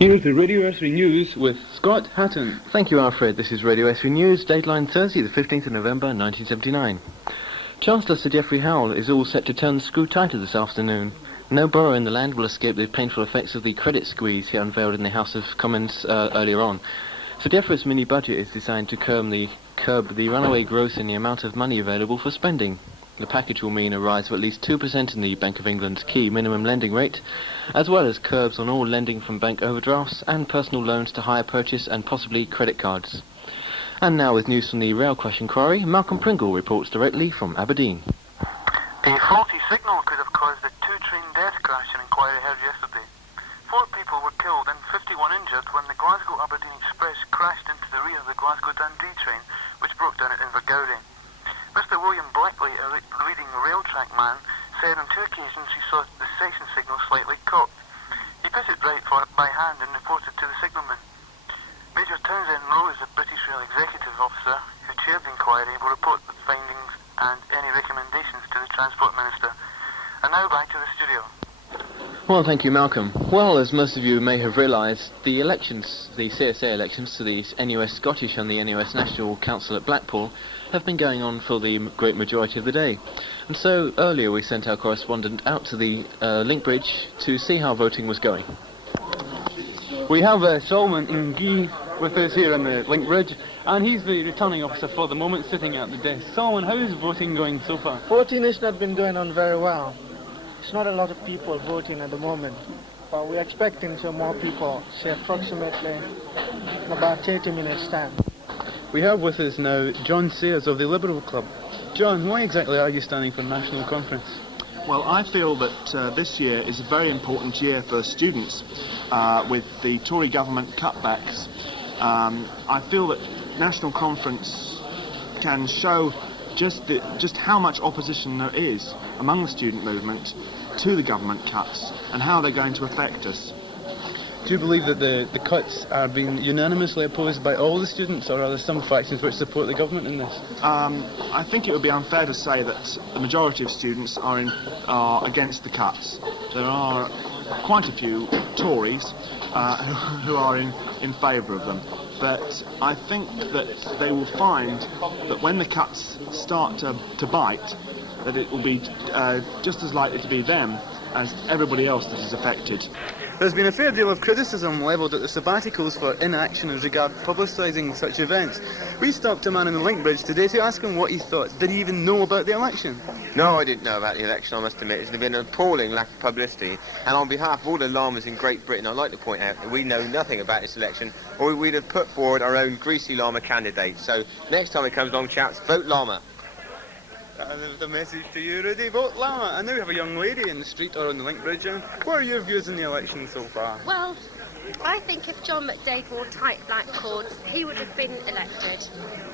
Here's the Radio Airthrey News with Scott Hatton. Thank you, Alfred. This is Radio Airthrey News, dateline Thursday, the 15th of November, 1979. Chancellor Sir Geoffrey Howell is all set to turn the screw tighter this afternoon. No borough in the land will escape the painful effects of the credit squeeze he unveiled in the House of Commons earlier on. Sir Geoffrey's mini-budget is designed to curb the runaway growth in the amount of money available for spending. The package will mean a rise of at least 2% in the Bank of England's key minimum lending rate, as well as curbs on all lending from bank overdrafts and personal loans to hire purchase and possibly credit cards. And now with news from the rail crash inquiry, Malcolm Pringle reports directly from Aberdeen. A faulty signal could have caused the two-train death crash an inquiry heard yesterday. 4 people were killed and 51 injured when the Glasgow-Aberdeen Express crashed into the rear of the Glasgow-Dundee train, which broke down at Invergowrie. Mr. William Blackley, a leading rail track man, said on 2 occasions he saw the station signal slightly cocked. He put it right by hand and reported to the signalman. Major Townsend Lowe is a British Rail Executive Officer who chaired the inquiry, will report the findings and any recommendations to the Transport Minister. And now back to the studio. Well, thank you, Malcolm. Well, as most of you may have realised, the elections, the CSA elections to the NUS Scottish and the NUS National Council at Blackpool have been going on for the great majority of the day. And so, earlier we sent our correspondent out to the link bridge to see how voting was going. We have Solomon Ngee with us here on the link bridge, and he's the returning officer for the moment, sitting at the desk. Solomon, how is voting going so far? Voting has not been going on very well. It's not a lot of people voting at the moment, but we're expecting some more people, say approximately in about 30 minutes' time. We have with us now John Sayers of the Liberal Club. John, why exactly are you standing for National Conference? Well, I feel that this year is a very important year for students with the Tory government cutbacks. I feel that National Conference can show just how much opposition there is among the student movement to the government cuts and how they're going to affect us. Do you believe that the cuts are being unanimously opposed by all the students, or are there some factions which support the government in this? I think it would be unfair to say that the majority of students are against the cuts. There are quite a few Tories who are in favour of them. But I think that they will find that when the cuts start to bite, that it will be just as likely to be them as everybody else that is affected. There's been a fair deal of criticism levelled at the sabbaticals for inaction as regards publicising such events. We stopped a man in the link bridge today to ask him what he thought. Did he even know about the election? No, I didn't know about the election, I must admit. It's been an appalling lack of publicity. And on behalf of all the llamas in Great Britain, I'd like to point out that we know nothing about this election, or we'd have put forward our own greasy llama candidate. So next time it comes along, chaps, vote llama. The message to you, Rudy. Vote llama. I now have a young lady in the street or on the link bridge. What are your views on the election so far? Well, I think if John McDaid wore tight black cords, he would have been elected.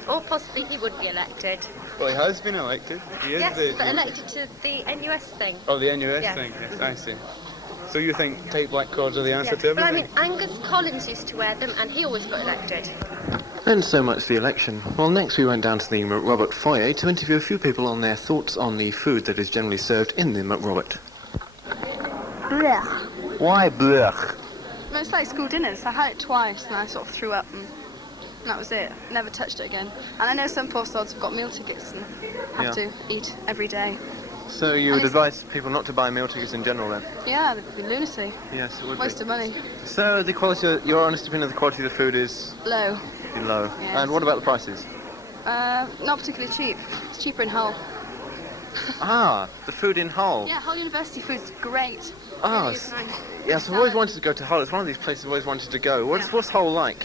Or possibly he would be elected. Well, he has been elected. He is but elected to the NUS thing. Oh, the NUS thing. Yes, I see. So you think tight black cords are the answer to everything? But I mean, Angus Collins used to wear them and he always got elected. And so much for the election. Well, next we went down to the McRobert foyer to interview a few people on their thoughts on the food that is generally served in the McRobert. Blech. Why blech? Well, it's like school dinners. I had it twice and I sort of threw up and that was it. Never touched it again. And I know some poor sods have got meal tickets and have to eat every day. So you would advise people not to buy meal tickets in general then? Yeah, it'd be lunacy. Yes, it would Waste of money. So the quality, your honest opinion of the quality of the food is? Low. Low. Yes. And what about the prices? Not particularly cheap. It's cheaper in Hull. The food in Hull. Yeah, Hull University food's great. Ah, yes, I've always wanted to go to Hull. It's one of these places I've always wanted to go. What's Hull like?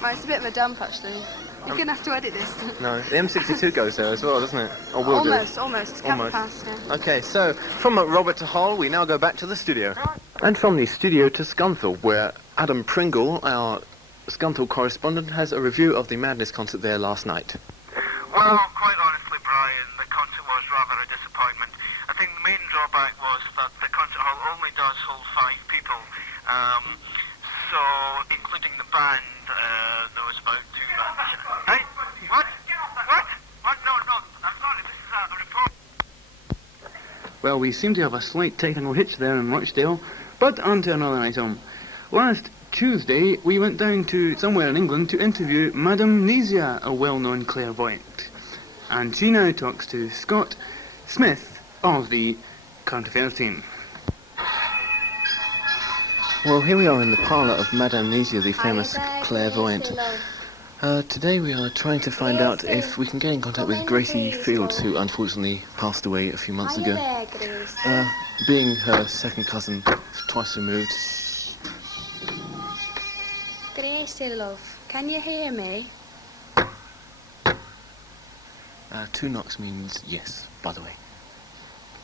Well, it's a bit of a dump, actually. You're going to have to edit this. No, the M62 goes there as well, doesn't it? Or will almost, do. Almost. It's coming past, yeah. Okay, so from Robert to Hull, we now go back to the studio. And from the studio to Scunthorpe, where Adam Pringle, our Scunthorpe correspondent, has a review of the Madness concert there last night. Well, quite honestly, Brian, the concert was rather a disappointment. I think the main drawback was that the concert hall only does hold 5 people. So, including the band, there was about 2 bands. Hey? What? No, I'm sorry, this is a report. Well, we seem to have a slight technical hitch there in Rochdale, but on to another item. Last Tuesday, we went down to somewhere in England to interview Madame Nesia, a well-known clairvoyant. And she now talks to Scott Smith of the current affairs team. Well, here we are in the parlour of Madame Nesia, the famous clairvoyant. Today we are trying to find out if we can get in contact with Gracie Fields, who unfortunately passed away a few months ago. Being her second cousin, twice removed. Gracie, love, can you hear me? 2 knocks means yes, by the way.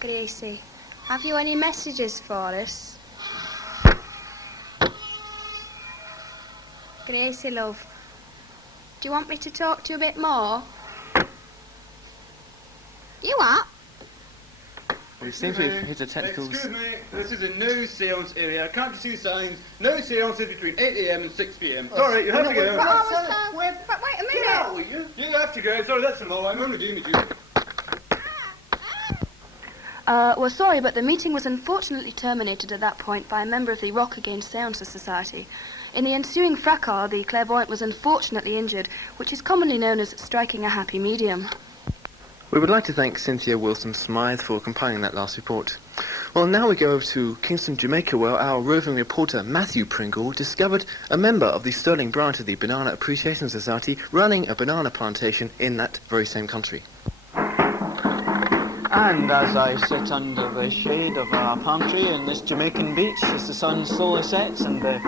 Gracie, have you any messages for us? Gracie, love, do you want me to talk to you a bit more? You what? We seem to have hit a technical... Excuse me, this is a no seance area. I can't see signs. No seances between 8 a.m. and 6 p.m. Sorry, you have to go. Wait a minute. You have to go. Sorry, that's the law. I'm only doing the duty. We're sorry, but the meeting was unfortunately terminated at that point by a member of the Rock Against Seances Society. In the ensuing fracas, the clairvoyant was unfortunately injured, which is commonly known as striking a happy medium. We would like to thank Cynthia Wilson-Smythe for compiling that last report. Well, now we go over to Kingston, Jamaica, where our roving reporter Matthew Pringle discovered a member of the Sterling branch of the Banana Appreciation Society running a banana plantation in that very same country. And as I sit under the shade of our palm tree in this Jamaican beach as the sun slowly sets and the...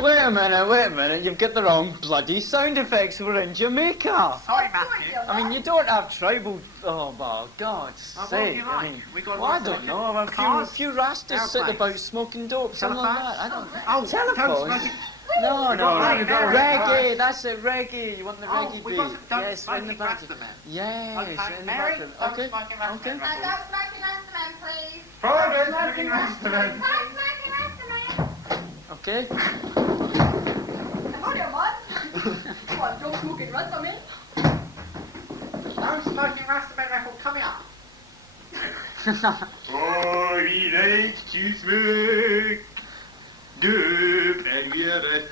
Wait a minute, you've got the wrong bloody sound effects. We're in Jamaica. Sorry, Matthew. I mean, you don't have tribal... Oh, my God's sake. I mean, well, I don't know. A few rastas sitting about smoking dope, something like that. I don't know. Telephone? No. Reggae, that's it, reggae. You want the reggae beat? Yes, in the bathroom. Yes, in the bathroom. Okay. No smoking instrument, please. Private smoking instrument. No smoking instrument. Okay. Hold your mud. Come on, don't smoke it, run some in. No smoking instrument record coming up. Oh, he likes to smoke dope and we are at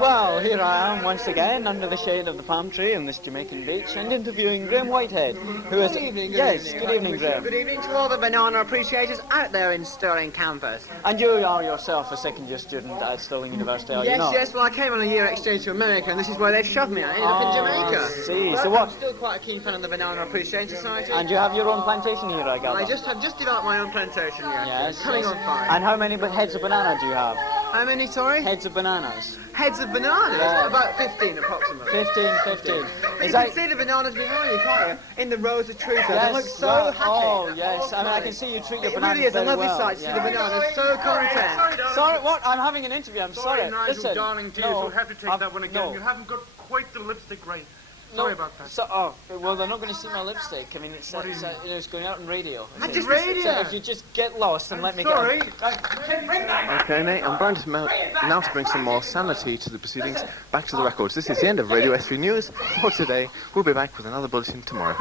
Well, here I am once again under the shade of the palm tree on this Jamaican beach and interviewing Graham Whitehead, who is... Good evening. Yes, good evening, Graham. Good evening to all the banana appreciators out there in Stirling campus. And you are yourself a second-year student at Stirling University, are you not? Yes, well, I came on a year exchange to America, and this is where they've shoved me. I ended up in Jamaica. I see. But So what... I'm still quite a keen fan of the Banana Appreciation Society. And you have your own plantation here, I gather? I have just developed my own plantation here. Yes. Coming on fine. And how many heads of banana do you have? How many, sorry? Heads of bananas. Heads of bananas? Yeah. About 15 approximately. 15. You can see the bananas behind you, can't you? In the rows of trees. They look so well, happy. Oh, yes. I mean, I can see you treat your It bananas really is a very lovely well. sight to see the Yeah. bananas so content. Sorry, what? I'm having an interview. I'm sorry. Nigel, Listen. darling dear, no, you'll have to take that one again. no. You haven't got quite the lipstick right. No, Sorry about that. So, well, they're not going to see my lipstick. I mean, it's going out on radio. Just radio? So if you just get lost and let me sorry. go. Okay, mate, I'm trying to now to bring some more sanity to the proceedings. Back to the records. This is the end of Radio S3 News for today. We'll be back with another bulletin tomorrow.